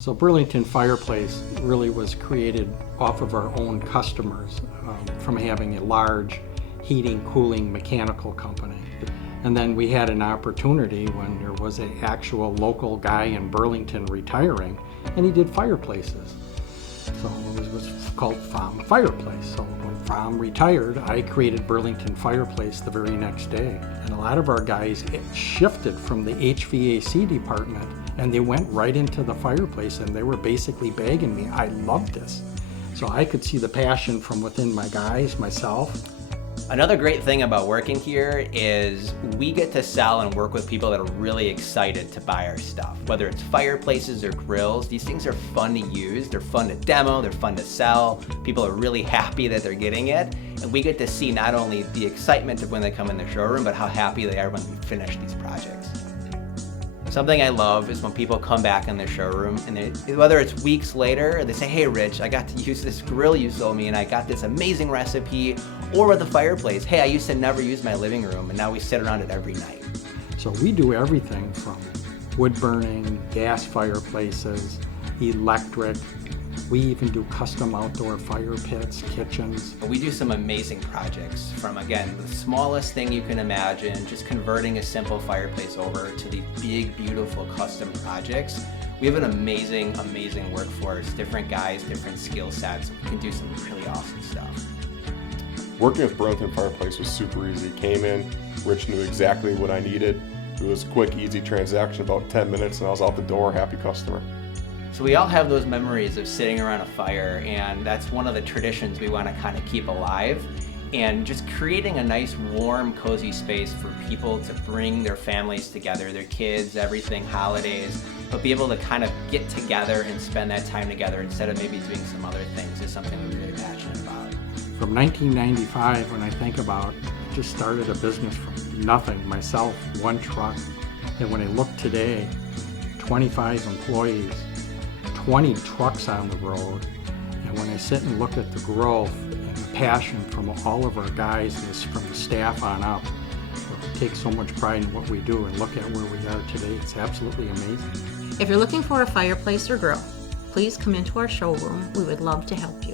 So Burlington Fireplace really was created off of our own customers from having a large heating, cooling, mechanical company. And then we had an opportunity when there was an actual local guy in Burlington retiring, and he did fireplaces. So it was called Fireplace. So when Fromm retired, I created Burlington Fireplace the very next day. And a lot of our guys shifted from the HVAC department and they went right into the fireplace, and they were basically begging me. I loved this. So I could see the passion from within my guys, myself. Another great thing about working here is we get to sell and work with people that are really excited to buy our stuff. Whether it's fireplaces or grills, these things are fun to use, they're fun to demo, they're fun to sell. People are really happy that they're getting it. And we get to see not only the excitement of when they come in the showroom, but how happy they are when we finish these projects. Something I love is when people come back in the showroom and whether it's weeks later, they say, hey Rich, I got to use this grill you sold me and I got this amazing recipe, or with the fireplace, hey, I used to never use my living room and now we sit around it every night. So we do everything from wood burning, gas fireplaces, electric. We even do custom outdoor fire pits, kitchens. We do some amazing projects from, again, the smallest thing you can imagine, just converting a simple fireplace over to the big, beautiful custom projects. We have an amazing, amazing workforce, different guys, different skill sets. We can do some really awesome stuff. Working with Burlington Fireplace was super easy. Came in, Rich knew exactly what I needed. It was a quick, easy transaction, about 10 minutes, and I was out the door, happy customer. So we all have those memories of sitting around a fire, and that's one of the traditions we want to kind of keep alive, and just creating a nice, warm, cozy space for people to bring their families together, their kids, everything, holidays, but be able to kind of get together and spend that time together instead of maybe doing some other things is something we're really passionate about. From 1995, when I think about it, I just started a business from nothing, myself, one truck. And when I look today, 25 employees, 20 trucks on the road, and when I sit and look at the growth and the passion from all of our guys, from the staff on up, we take so much pride in what we do and look at where we are today. It's absolutely amazing. If you're looking for a fireplace or grill, please come into our showroom. We would love to help you.